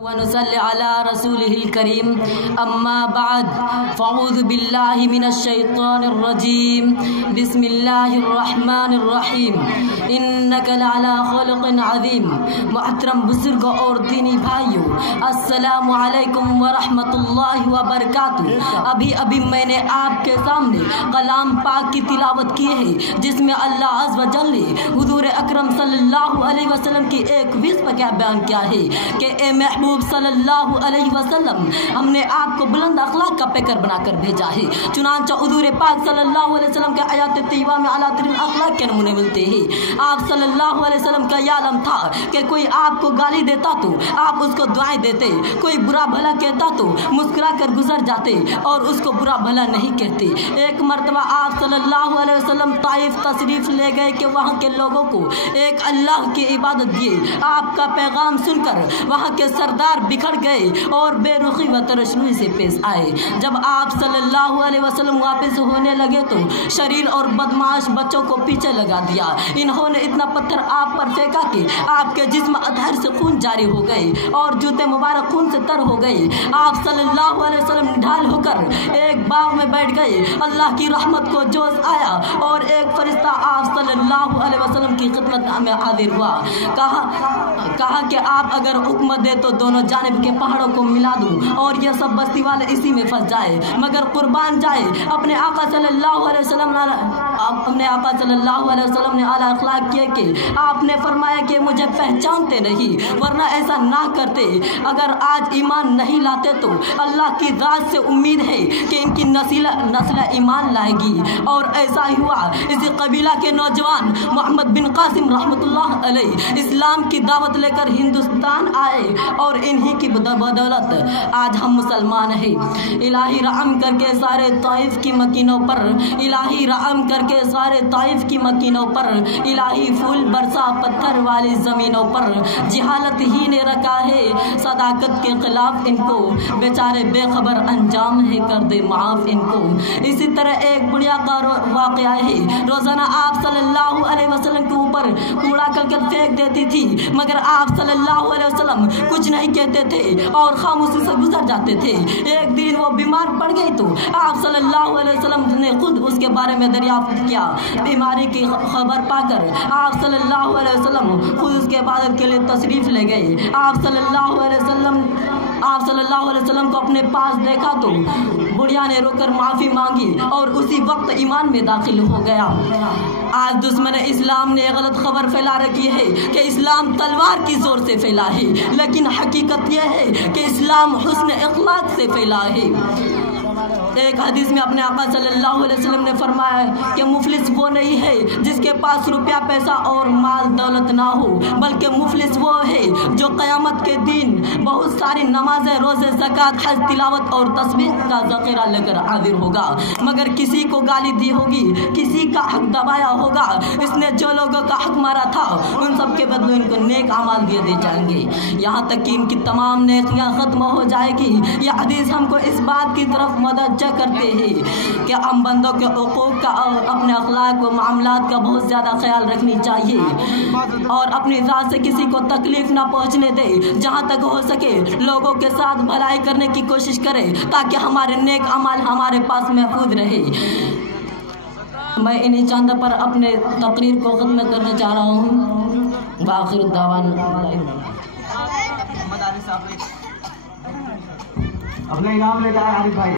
ونصلي على رسوله الكريم أما بعد فأعوذ بالله من الشيطان الرجيم بسم الله الرحمن الرحیم إنك لعلى خلق عظیم۔ محترم بزرگوں اور دینی بھائیوں، السلام علیکم ورحمۃ اللہ وبرکاتہ۔ ابھی میں نے آپ کے سامنے کلام پاک کی تلاوت کی ہے، جس میں اللہ عز و جل نے حضور اکرم صلی اللہ علیہ وسلم کی ایک وصف کا بیان کیا ہے کہ اے محبوب صلی اللہ علیہ وسلم، ہم نے آپ کو بلند اخلاق کا پیکر بنا کر بھیجا ہے۔ چنانچہ حضور پاک صلی اللہ علیہ وسلم کے آیات طیبہ میں اعلیٰ ترین اخلاق کے نمونے ملتے ہیں۔ آپ صلی اللہ علیہ وسلم کا یہ عالم تھا کہ کوئی آپ کو گالی دیتا تو آپ اس کو دعائیں دیتے، کوئی برا بھلا کہتا تو مسکرا کر گزر جاتے اور اس کو برا بھلا نہیں کہتے۔ ایک مرتبہ آپ صلی اللہ علیہ وسلم طائف تشریف لے گئے کہ وہاں کے لوگوں کو ایک اللہ کی عبادت دیے۔ آپ کا پیغام سن کر وہاں کے سردار بکھر گئے اور بے رخی و ترشنوئی سے پیش آئے۔ جب آپ صلی اللہ علیہ وسلم واپس ہونے لگے تو شریر اور بدمعاش بچوں کو پیچھے لگا دیا۔ انہوں نے اتنا پتھر آپ پر پھینکا کہ آپ کے جسم اطہر سے خون جاری ہو گئے اور جوتے مبارک خون سے تر ہو گئے۔ آپ صلی اللہ علیہ وسلم ڈھال ہو کر ایک باغ میں بیٹھ گئے۔ اللہ کی رحمت کو جوش آیا اور ایک فرشتہ آپ صلی اللہ علیہ وسلم کی خدمت میں حاضر ہوا۔ کہا کہ آپ اگر حکم دے تو دونوں جانب کے پہاڑوں کو ملا دوں اور یہ سب بستی والے اسی میں پھنس جائے، مگر قربان جائے اپنے آقا صلی اللہ علیہ وسلم نے اعلیٰ اخلاق کیے کہ آپ نے فرمایا کہ مجھے پہچانتے نہیں، ورنہ ایسا نہ کرتے۔ اگر آج ایمان نہیں لاتے تو اللہ کی ذات سے امید ہے کہ ان کی نسل ایمان لائے گی۔ اور ایسا ہی ہوا۔ اسی قبیلہ کے نوجوان محمد بن قاسم رحمۃ اللہ علیہ اسلام کی دعوت لے کر ہندوستان آئے اور انہی کی بدولت آج ہم مسلمان ہیں۔ الہی رحم کر کے سارے طائف کی مکینوں پر، الہی رحم کر کے سارے طائف کی مکینوں پر، الہی پھول برسا پتھر والی زمینوں پر۔ جہالت ہی نے رکھا ہے صداقت کے خلاف ان کو، بیچارے بے خبر انجام ہے، کر دے معاف ان کو۔ اسی طرح ایک بڑھیا کا واقعہ ہے۔ روزانہ آپ صلی اللہ علیہ وسلم کے اوپر کوڑا کرکٹ پھینک دیتی تھی، مگر آپ صلی اللہ علیہ وسلم کچھ نہیں کہتے تھے اور خاموشی سے گزر جاتے تھے۔ ایک دن وہ بیمار پڑ گئی تو آپ صلی اللہ علیہ وسلم نے خود اس کے بارے میں دریافت کیا۔ بیماری کی خبر پا کر آپ صلی اللہ علیہ وسلم خود اس کے عبادت کے لیے تشریف لے گئے۔ آپ صلی اللہ علیہ وسلم کو اپنے پاس دیکھا تو بڑھیا نے رو کر معافی مانگی اور اسی وقت ایمان میں داخل ہو گیا۔ آج دشمن اسلام نے غلط خبر پھیلا رکھی ہے کہ اسلام تلوار کی زور سے پھیلا ہے، لیکن حقیقت یہ ہے کہ اسلام حسن اخلاق سے پھیلا ہے۔ ایک حدیث میں اپنے آقا صلی اللہ علیہ وسلم نے فرمایا کہ مفلس وہ نہیں ہے جس کے پاس روپیہ پیسہ اور مال دولت نہ ہو، بلکہ مفلس وہ ہے جو قیامت کے دن بہت ساری نمازیں، روزے، زکوٰۃ، حج، تلاوت اور تسبیح کا ذخیرہ لے کر حاضر ہوگا، مگر کسی کو گالی دی ہوگی، کسی کا حق دبایا ہوگا، اس نے جو لوگوں کا حق مارا تھا ان سب کے بدلے ان کو نیک اعمال دیے جائیں گے، یہاں تک کہ ان کی تمام نیکیاں ختم ہو جائے گی۔ یہ حدیث ہم کو اس بات کی طرف متوجہ کرتے ہیں کہ ہم بندوں کے حقوق کا اور اپنے اخلاق و معاملات کا بہت زیادہ خیال رکھنی چاہیے اور اپنی ذات سے کسی کو تکلیف نہ پہنچنے دے۔ جہاں تک ہو سکے لوگوں کے ساتھ بھلائی کرنے کی کوشش کرے تاکہ ہمارے نیک اعمال ہمارے پاس محفوظ رہے۔ میں انہی چاندہ پر اپنے تقریر کو ختم کرنے چاہ رہا ہوں۔ وآخر الدعوانا اپنے انعام لے جائے عارف بھائی۔